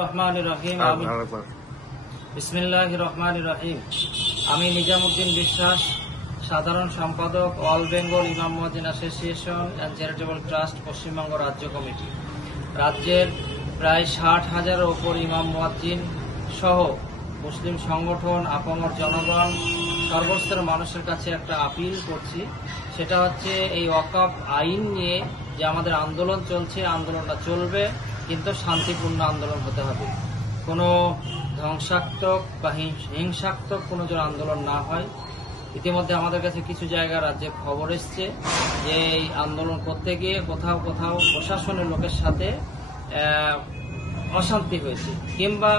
রহমানির রহিম। বিসমিল্লাহির রহমানির রহিম। আমি নিজামুদ্দিন বিশ্বাস, সাধারণ সম্পাদক, অল বেঙ্গল ইমাম মুয়াজ্জিন association and charitable trust, Paschimbanga রাজ্য কমিটি। রাজ্যের প্রায় 60,000-এর ওপর ইমাম মুয়াজ্জিন সহ মুসলিম সংগঠন, আপামর জনগণ, সর্বস্তরের মানুষের কাছে একটা আপিল করছি। সেটা হচ্ছে এই ওয়াকফ আইন নিয়ে যে আমাদের আন্দোলন চলছে, আন্দোলনটা চলবে, কিন্তু শান্তিপূর্ণ আন্দোলন হতে হবে। কোনো ধ্বংসাত্মক বা হিংসাত্মক কোনো যেন আন্দোলন না হয়। ইতিমধ্যে আমাদের কাছে কিছু জায়গা রাজ্যে খবর এসছে যে এই আন্দোলন করতে গিয়ে কোথাও কোথাও প্রশাসনের লোকের সাথে অশান্তি হয়েছে, কিংবা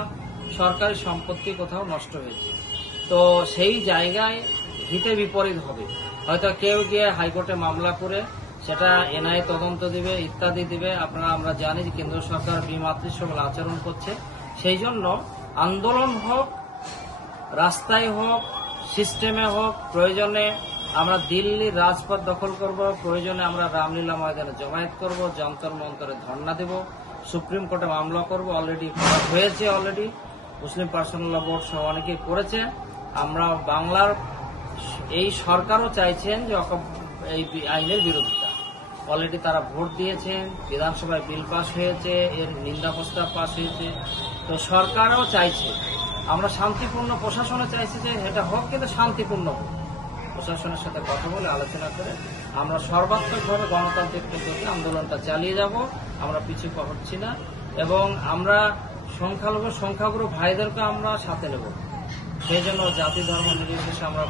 সরকারি সম্পত্তি কোথাও নষ্ট হয়েছে। তো সেই জায়গায় হিতে বিপরীত হবে। হয়তো কেউ গিয়ে হাইকোর্টে মামলা করে সেটা এনআইএ তদন্ত দিবে, ইত্যাদি দিবে। আমরা জানি যে কেন্দ্র সরকার বিমাতৃসবল আচরণ করছে। সেই জন্য আন্দোলন হোক, রাস্তায় হোক, সিস্টেমে হোক, প্রয়োজনে আমরা দিল্লির রাজপথ দখল করব, প্রয়োজনে আমরা রামলীলা ময়দানে জমায়েত করব, যন্তর মন্তরে ধর্ণা দেব, সুপ্রিম কোর্টে মামলা করব। অলরেডি হয়েছে, অলরেডি মুসলিম পার্সোনাল ল বোর্ড সহ অনেকে করেছে। আমরা বাংলার এই সরকারও চাইছেন যে এই আইনের বিরোধিতা। অলরেডি তারা ভোট দিয়েছেন, বিধানসভায় বিল পাস হয়েছে, এর নিন্দা প্রস্তাব পাস হয়েছে। তো সরকারও চাইছে, আমরা শান্তিপূর্ণ, প্রশাসনও চাইছে যে এটা হোক, কিন্তু শান্তিপূর্ণ হোক। প্রশাসনের সাথে কথা বলে আলোচনা করে আমরা সর্বাত্মকভাবে গণতান্ত্রিক পদ্ধতিতে আন্দোলনটা চালিয়ে যাব। আমরা পিছু হচ্ছি না, এবং আমরা সংখ্যাগুরু ভাইদেরকে আমরা সাথে নেব। সেই জন্য জাতি ধর্ম নির্বিশেষে আমরা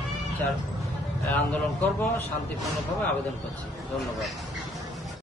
আন্দোলন করব, শান্তিপূর্ণভাবে আবেদন করছি। ধন্যবাদ।